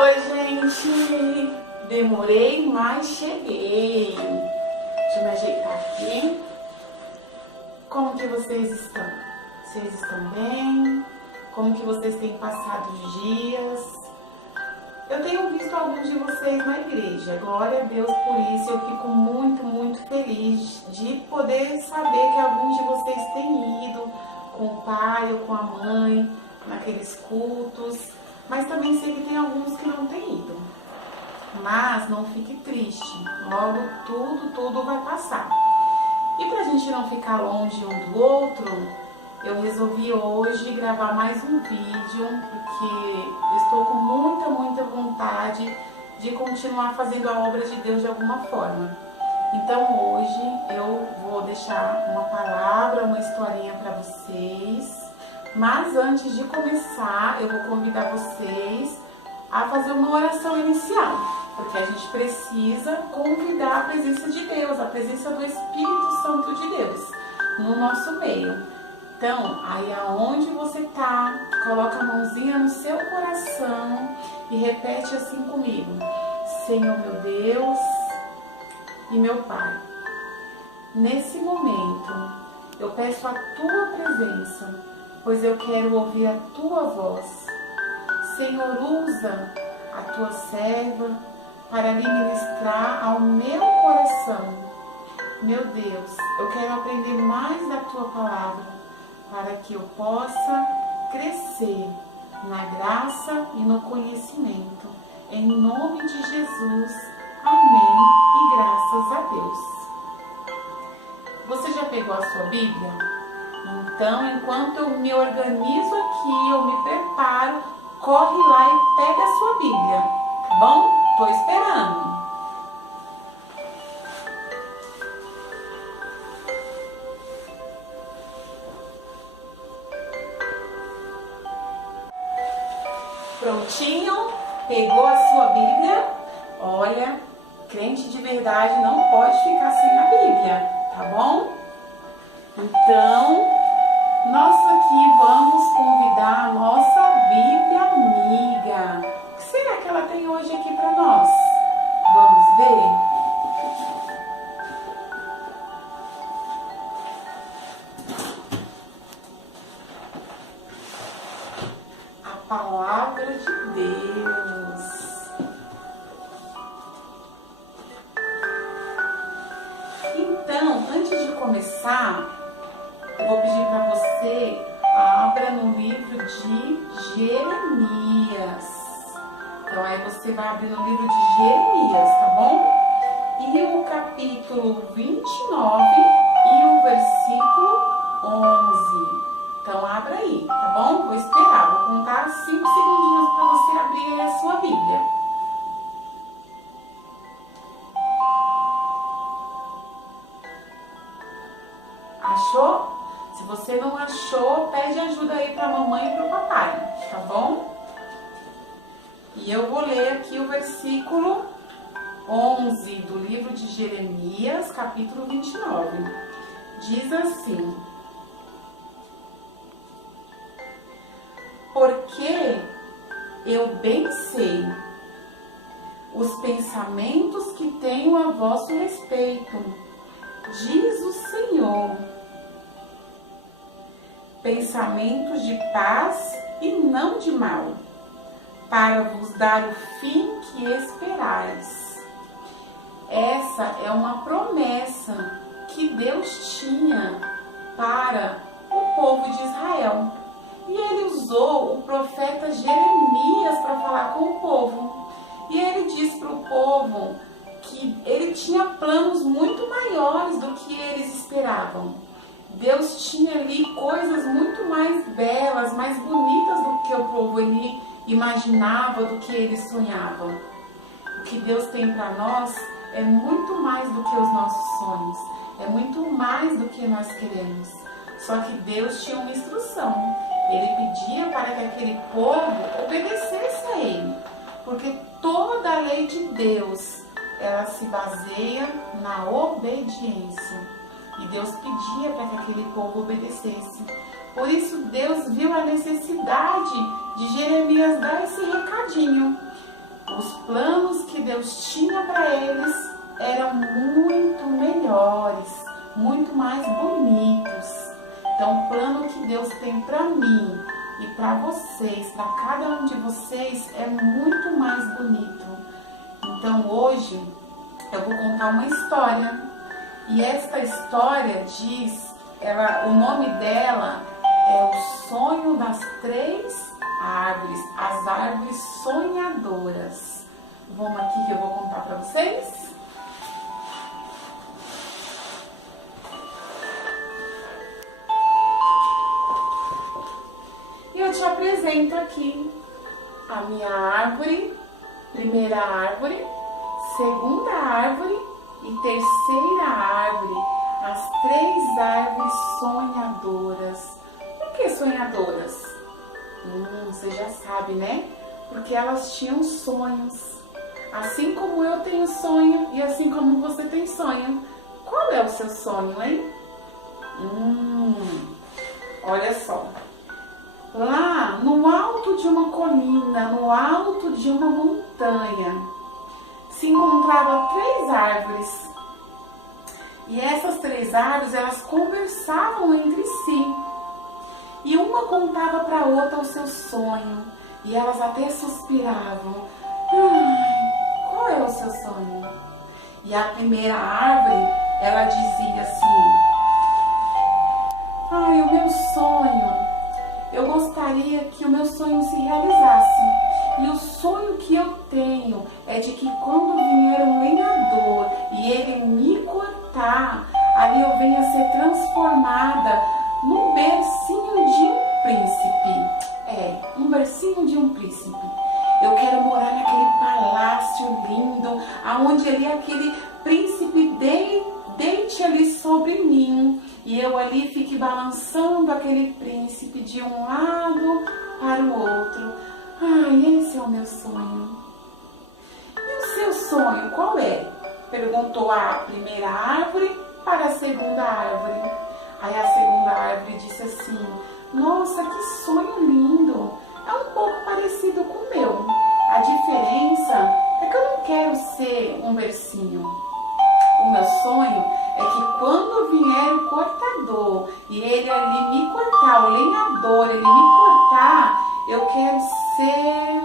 Oi, gente! Demorei, mas cheguei. Deixa eu me ajeitar aqui. Como que vocês estão? Vocês estão bem? Como que vocês têm passado os dias? Eu tenho visto alguns de vocês na igreja. Glória a Deus por isso. Eu fico muito feliz de poder saber que alguns de vocês têm ido com o pai ou com a mãe naqueles cultos. Mas também sei que tem alguns que não têm ido. Mas não fique triste. Logo tudo vai passar. E pra gente não ficar longe um do outro, eu resolvi hoje gravar mais um vídeo, porque eu estou com muita vontade de continuar fazendo a obra de Deus de alguma forma. Então hoje eu vou deixar uma palavra, uma historinha para vocês. Mas antes de começar, eu vou convidar vocês a fazer uma oração inicial, porque a gente precisa convidar a presença de Deus, a presença do Espírito Santo de Deus no nosso meio. Então, aí aonde você tá, coloca a mãozinha no seu coração e repete assim comigo: Senhor meu Deus e meu Pai, nesse momento eu peço a Tua presença, pois eu quero ouvir a Tua voz. Senhor, usa a Tua serva para lhe ministrar ao meu coração. Meu Deus, eu quero aprender mais da Tua palavra, para que eu possa crescer na graça e no conhecimento. Em nome de Jesus, amém e graças a Deus. Você já pegou a sua Bíblia? Então, enquanto eu me organizo aqui, eu me preparo, corre lá e pega a sua Bíblia, tá bom? Tô esperando. Prontinho? Pegou a sua Bíblia? Olha, crente de verdade não pode ficar sem a Bíblia, tá bom? Então, nós aqui vamos convidar a nossa Bíblia amiga. O que será que ela tem hoje aqui para nós? Vamos ver? Palavra de Deus. Então, antes de começar, eu vou pedir para você abra no livro de Jeremias. Então, aí você vai abrir no livro de Jeremias, tá bom? E o capítulo 29 e o versículo 11. Então, abra aí, tá bom? Vou esperar, vou contar 5 segundinhos para você abrir aí a sua Bíblia. Achou? Se você não achou, pede ajuda aí para a mamãe e para o papai, tá bom? E eu vou ler aqui o versículo 11 do livro de Jeremias, capítulo 29. Diz assim: porque eu bem sei os pensamentos que tenho a vosso respeito, diz o Senhor, pensamentos de paz e não de mal, para vos dar o fim que esperais. Essa é uma promessa que Deus tinha para o povo de Israel. E ele usou o profeta Jeremias para falar com o povo. E ele disse para o povo que ele tinha planos muito maiores do que eles esperavam. Deus tinha ali coisas muito mais belas, mais bonitas do que o povo ele imaginava, do que ele sonhava. O que Deus tem para nós é muito mais do que os nossos sonhos. É muito mais do que nós queremos. Só que Deus tinha uma instrução. Ele pedia para que aquele povo obedecesse a ele, porque toda a lei de Deus, ela se baseia na obediência. E Deus pedia para que aquele povo obedecesse. Por isso Deus viu a necessidade de Jeremias dar esse recadinho. Os planos que Deus tinha para eles eram muito melhores, muito mais bonitos. Então, o plano que Deus tem para mim e para vocês, para cada um de vocês, é muito mais bonito. Então, hoje eu vou contar uma história. E esta história diz, o nome dela é O Sonho das Três Árvores, as árvores sonhadoras. Vamos aqui que eu vou contar para vocês. E eu te apresento aqui a minha árvore, primeira árvore, segunda árvore e terceira árvore, as três árvores sonhadoras. Por que sonhadoras? Você já sabe, né? Porque elas tinham sonhos. Assim como eu tenho sonho e assim como você tem sonho. Qual é o seu sonho, hein? Olha só. Lá no alto de uma colina, no alto de uma montanha, se encontravam três árvores. E essas três árvores, elas conversavam entre si. E uma contava para a outra o seu sonho. E elas até suspiravam. Qual é o seu sonho? E a primeira árvore, ela dizia assim: o meu sonho. Eu gostaria que o meu sonho se realizasse. E o sonho que eu tenho é de que quando vier um lenhador e ele me cortar, ali eu venha ser transformada num bercinho de um príncipe. Um bercinho de um príncipe. Eu quero morar naquele palácio lindo, aonde ali aquele príncipe deite ali sobre mim e eu ali fique balançando aquele príncipe de um lado para o outro. Esse é o meu sonho. E o seu sonho qual é? Perguntou a primeira árvore para a segunda árvore. Aí a segunda árvore disse assim: nossa, que sonho lindo! É um pouco parecido com o meu. A diferença é que eu não quero ser um bercinho. O meu sonho é que quando vier o cortador e ele ali me cortar, o lenhador, ele me cortar, eu quero ser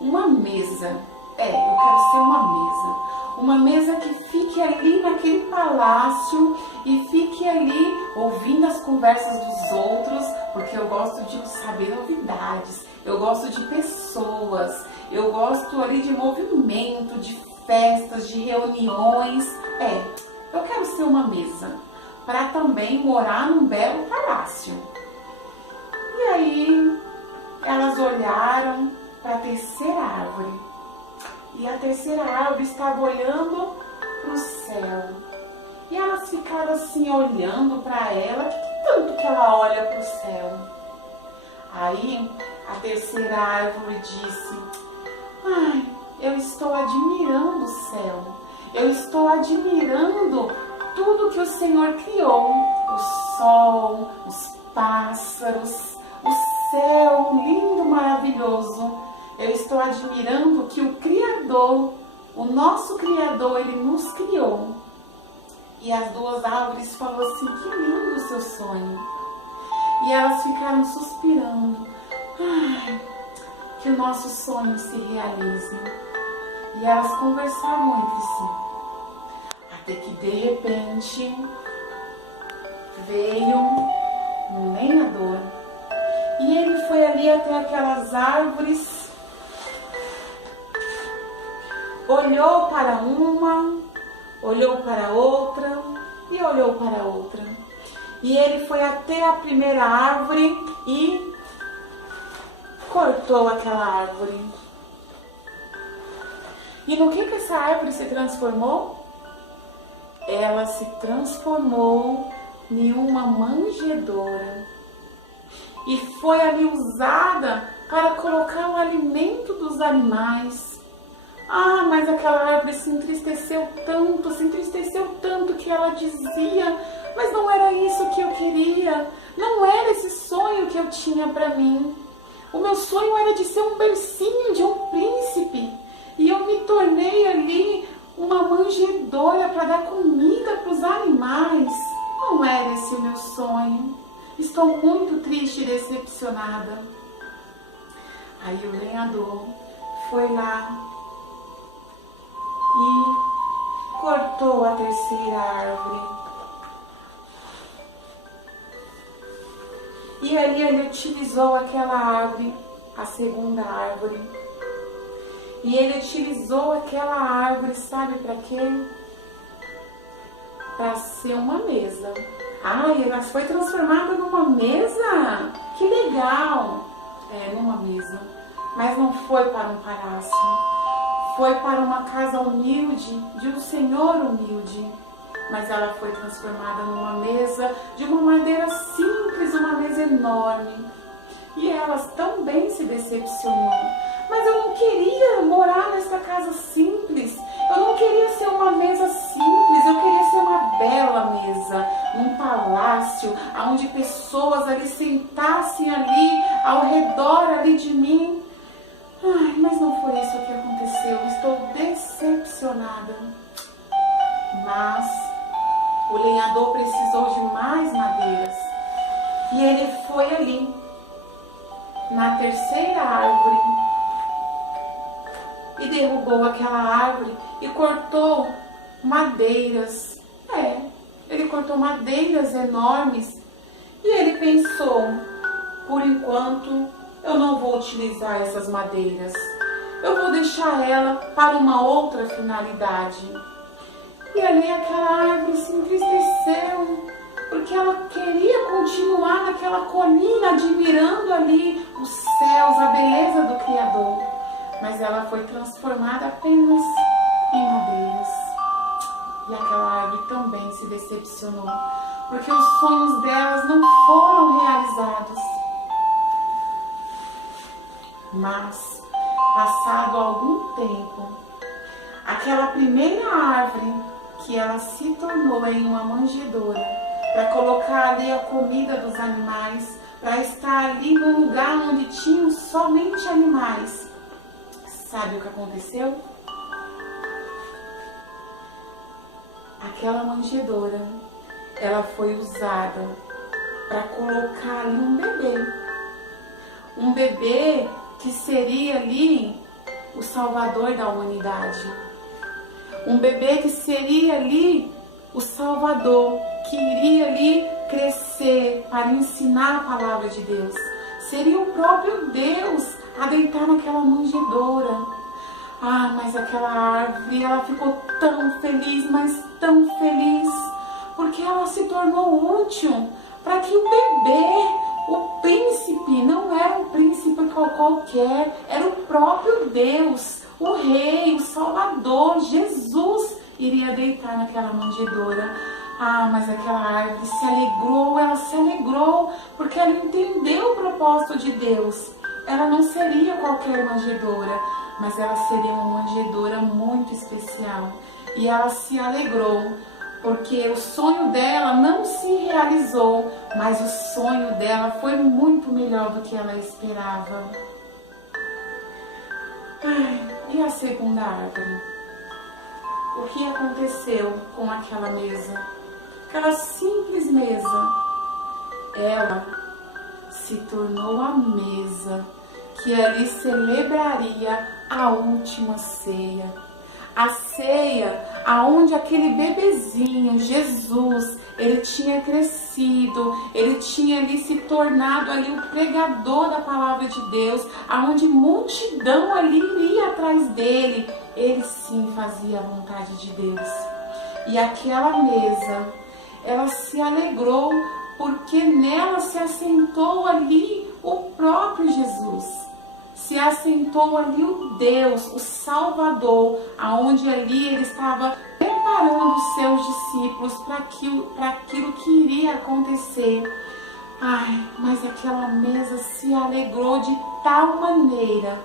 uma mesa. Eu quero ser uma mesa. Uma mesa que fique ali naquele palácio e fique ali ouvindo as conversas dos outros, porque eu gosto de saber novidades, eu gosto de pessoas, eu gosto ali de movimento, de festas, de reuniões. Eu quero ser uma mesa para também morar num belo palácio. E aí elas olharam para a terceira árvore. E a terceira árvore estava olhando para o céu. E elas ficaram assim olhando para ela. Que tanto que ela olha para o céu? Aí a terceira árvore disse: eu estou admirando o céu. Eu estou admirando tudo que o Senhor criou. O sol, os pássaros, o céu lindo, maravilhoso. Eu estou admirando que o Criador, o nosso Criador, ele nos criou. E as duas árvores falaram assim: que lindo o seu sonho. E elas ficaram suspirando. Que o nosso sonho se realize. E elas conversavam entre si. Até que de repente veio um lenhador. E ele foi ali até aquelas árvores. Olhou para uma, olhou para outra e olhou para outra. E ele foi até a primeira árvore e cortou aquela árvore. E no que essa árvore se transformou? Ela se transformou em uma manjedoura. E foi ali usada para colocar o alimento dos animais. Mas aquela árvore se entristeceu tanto que ela dizia: mas não era isso que eu queria, não era esse sonho que eu tinha para mim. O meu sonho era de ser um bercinho de um príncipe. estou muito triste e decepcionada. Aí o lenhador foi lá e cortou a terceira árvore. E ali ele utilizou aquela árvore, a segunda árvore. E ele utilizou aquela árvore, sabe para quê? Para ser uma mesa. Ai, ela foi transformada numa mesa? Que legal! Numa mesa. Mas não foi para um palácio. Foi para uma casa humilde, de um senhor humilde. Mas ela foi transformada numa mesa de uma madeira simples, uma mesa enorme. E ela também se decepcionou. Mas eu não queria morar nessa casa simples. Eu não queria ser uma mesa simples. Eu queria ser uma bela mesa, num palácio, onde pessoas ali sentassem ali, ao redor ali de mim. Ai, mas não foi isso que aconteceu. Estou decepcionada. Mas o lenhador precisou de mais madeiras. E ele foi ali, na terceira árvore, e derrubou aquela árvore e cortou madeiras. Ele cortou madeiras enormes. E ele pensou, por enquanto eu não vou utilizar essas madeiras. Eu vou deixar ela para uma outra finalidade. E ali aquela árvore se entristeceu, porque ela queria continuar naquela colina, admirando ali os céus, a beleza do Criador. Mas ela foi transformada apenas em madeiras. E aquela árvore também se decepcionou, porque os sonhos delas não foram realizados. Mas, passado algum tempo, aquela primeira árvore que ela se tornou em uma manjedoura, para colocar ali a comida dos animais, para estar ali no lugar onde tinham somente animais. Sabe o que aconteceu? Aquela manjedoura, ela foi usada para colocar ali um bebê. Um bebê que seria ali o salvador da humanidade. Um bebê que seria ali o salvador, que iria ali crescer para ensinar a palavra de Deus. Seria o próprio Deus a deitar naquela manjedoura. Mas aquela árvore, ela ficou tão feliz, mas tão feliz, porque ela se tornou útil para que o bebê, o príncipe, não era um príncipe qualquer, era o próprio Deus, o Rei, o Salvador, Jesus, iria deitar naquela manjedoura. Mas aquela árvore se alegrou, ela se alegrou, porque ela entendeu o propósito de Deus. Ela não seria qualquer manjedoura, mas ela seria uma manjedoura muito especial. E ela se alegrou, porque o sonho dela não se realizou, mas o sonho dela foi muito melhor do que ela esperava. E a segunda árvore? O que aconteceu com aquela mesa? Aquela simples mesa. Ela se tornou a mesa que ali celebraria a última ceia. A ceia aonde aquele bebezinho, Jesus, ele tinha crescido, ele tinha ali se tornado ali o pregador da palavra de Deus, aonde multidão ali iria atrás dele. Ele sim fazia a vontade de Deus. E aquela mesa, ela se alegrou porque nela se assentou ali o próprio Jesus. Se assentou ali o Deus, o Salvador, aonde ali ele estava preparando os seus discípulos para aquilo que iria acontecer. Mas aquela mesa se alegrou de tal maneira,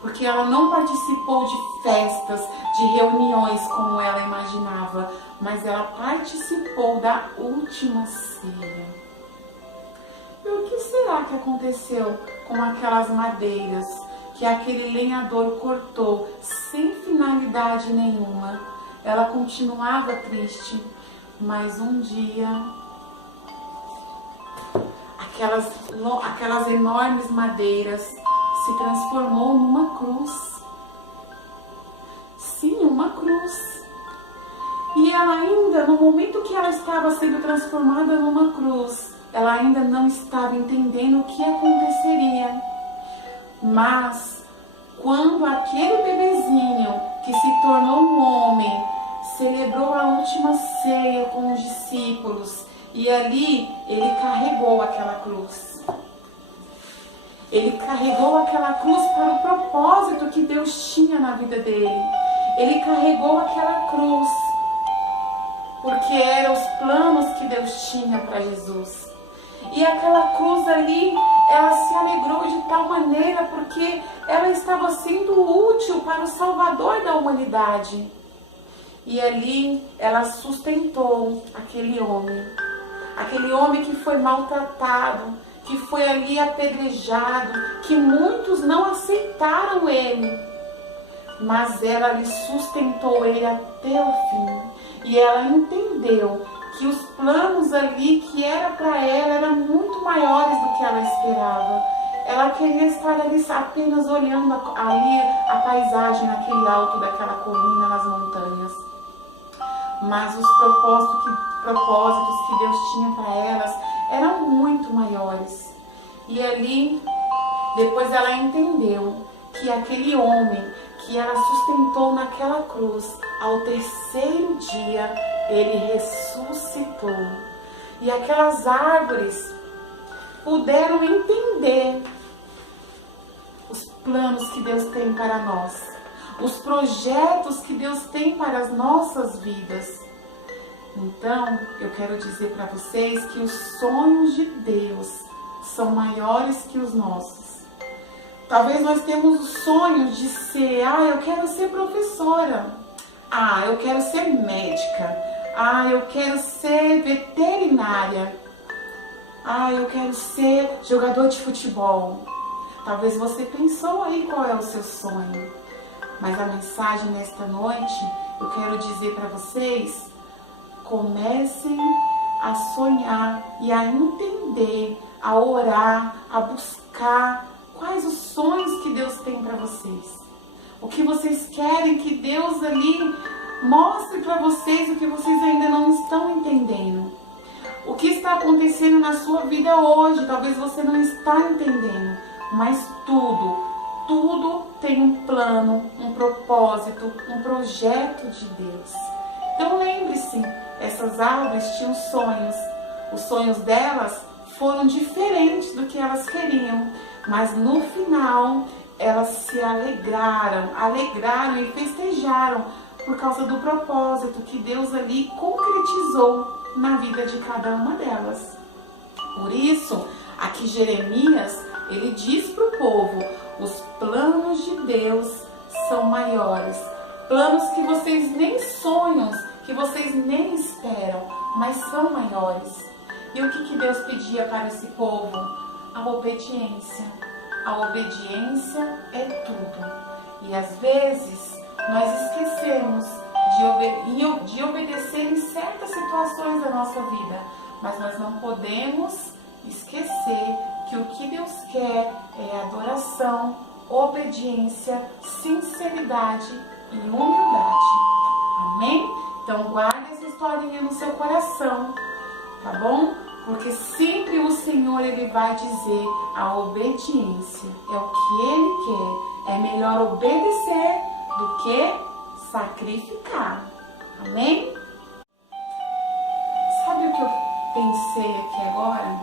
porque ela não participou de festas, de reuniões como ela imaginava, mas ela participou da última ceia. E o que será que aconteceu com aquelas madeiras que aquele lenhador cortou sem finalidade nenhuma? Ela continuava triste, mas um dia aquelas enormes madeiras, se transformou numa cruz. Sim, uma cruz. E ela ainda, no momento que ela estava sendo transformada numa cruz, ela ainda não estava entendendo o que aconteceria. Mas, quando aquele bebezinho que se tornou um homem, celebrou a última ceia com os discípulos, e ali ele carregou aquela cruz. Ele carregou aquela cruz para o propósito que Deus tinha na vida dele. Ele carregou aquela cruz porque eram os planos que Deus tinha para Jesus. E aquela cruz ali, ela se alegrou de tal maneira porque ela estava sendo útil para o Salvador da humanidade. E ali ela sustentou aquele homem que foi maltratado, que foi ali apedrejado, que muitos não aceitaram ele. Mas ela lhe sustentou ele até o fim. E ela entendeu que os planos ali que era para ela eram muito maiores do que ela esperava. Ela queria estar ali apenas olhando ali a paisagem naquele alto daquela colina, nas montanhas. Mas os propósitos que Deus tinha para elas eram muito maiores. E ali, depois ela entendeu que aquele homem que ela sustentou naquela cruz, ao terceiro dia, ele ressuscitou. E aquelas árvores puderam entender os planos que Deus tem para nós, os projetos que Deus tem para as nossas vidas. Então, eu quero dizer para vocês que os sonhos de Deus são maiores que os nossos. Talvez nós temos o sonho de ser, eu quero ser professora, eu quero ser médica, eu quero ser veterinária, eu quero ser jogador de futebol. Talvez você pensou aí qual é o seu sonho, mas a mensagem nesta noite, eu quero dizer para vocês, comecem a sonhar e a entender, a orar, a buscar quais os sonhos que Deus tem para vocês. O que vocês querem que Deus ali mostre para vocês, o que vocês ainda não estão entendendo. O que está acontecendo na sua vida hoje, talvez você não está entendendo. Mas tudo tem um plano, um propósito, um projeto de Deus. Então lembre-se, essas árvores tinham sonhos. Os sonhos delas foram diferentes do que elas queriam. Mas no final, elas se alegraram e festejaram por causa do propósito que Deus ali concretizou na vida de cada uma delas. Por isso, aqui Jeremias, ele diz para o povo, os planos de Deus são maiores. Planos que vocês nem sonham, que vocês nem esperam, mas são maiores. E o que Deus pedia para esse povo? A obediência. A obediência é tudo. E às vezes nós esquecemos de obedecer em certas situações da nossa vida. Mas nós não podemos esquecer que o que Deus quer é adoração, obediência, sinceridade e humildade. Amém? Então guarde essa historinha no seu coração, tá bom? Porque sempre o Senhor, Ele vai dizer a obediência. É o que Ele quer. É melhor obedecer do que sacrificar. Amém? Sabe o que eu pensei aqui agora?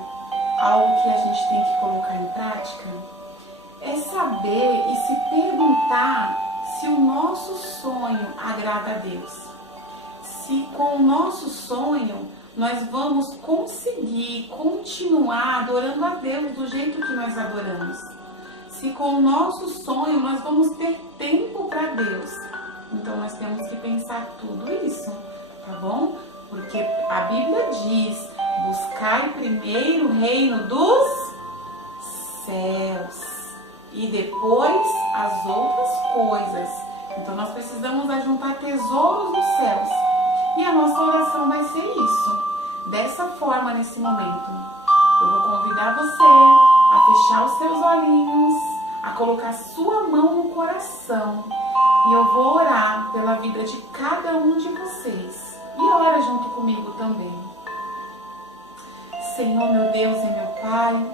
Algo que a gente tem que colocar em prática? É saber e se perguntar se o nosso sonho agrada a Deus. Se com o nosso sonho nós vamos conseguir continuar adorando a Deus do jeito que nós adoramos. Se com o nosso sonho nós vamos ter tempo para Deus. Então nós temos que pensar tudo isso, tá bom? Porque a Bíblia diz, buscai primeiro o reino dos céus e depois as outras coisas. Então nós precisamos ajuntar tesouros nos céus. E a nossa oração vai ser isso, dessa forma nesse momento. Eu vou convidar você a fechar os seus olhinhos, a colocar sua mão no coração e eu vou orar pela vida de cada um de vocês. E ora junto comigo também. Senhor, meu Deus e meu Pai,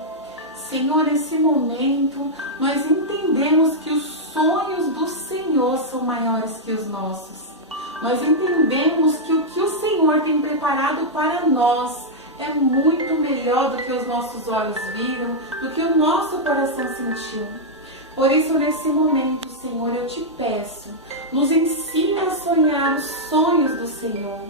Senhor, nesse momento nós entendemos que os sonhos do Senhor são maiores que os nossos. Nós entendemos que o que o Senhor tem preparado para nós é muito melhor do que os nossos olhos viram, do que o nosso coração sentiu. Por isso, nesse momento, Senhor, eu te peço, nos ensina a sonhar os sonhos do Senhor.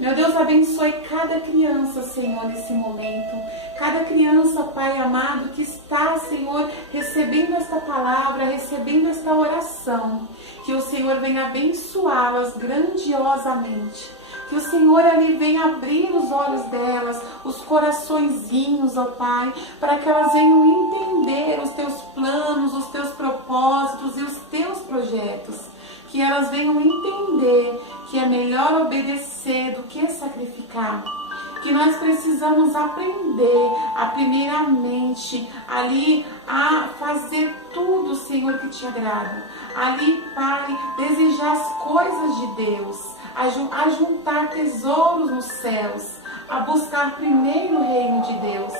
Meu Deus, abençoe cada criança, Senhor, nesse momento. Cada criança, Pai amado, que está, Senhor, recebendo esta palavra, recebendo esta oração. Que o Senhor venha abençoá-las grandiosamente. Que o Senhor ali venha abrir os olhos delas, os coraçõezinhos, ó Pai, para que elas venham entender os teus planos, os teus propósitos e os teus projetos. Que elas venham entender que é melhor obedecer do que sacrificar. Que nós precisamos aprender a primeiramente ali a fazer tudo, Senhor, que te agrada. Ali, Pai, desejar as coisas de Deus, a juntar tesouros nos céus, a buscar primeiro o reino de Deus.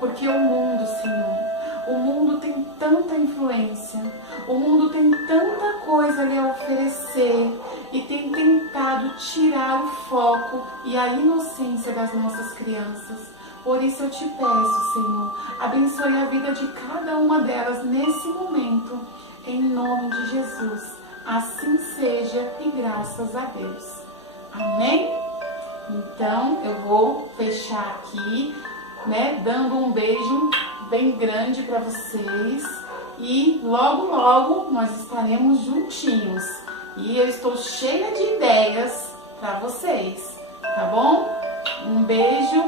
Porque o mundo, Senhor, o mundo tem tanta influência, o mundo tem tanta coisa a lhe oferecer e tem tentado tirar o foco e a inocência das nossas crianças. Por isso eu te peço, Senhor, abençoe a vida de cada uma delas nesse momento, em nome de Jesus. Assim seja e graças a Deus. Amém? Então eu vou fechar aqui, né, dando um beijo bem grande para vocês e logo logo nós estaremos juntinhos e eu estou cheia de ideias para vocês, tá bom? Um beijo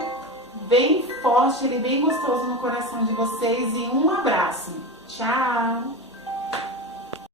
bem forte, bem gostoso no coração de vocês e um abraço. Tchau!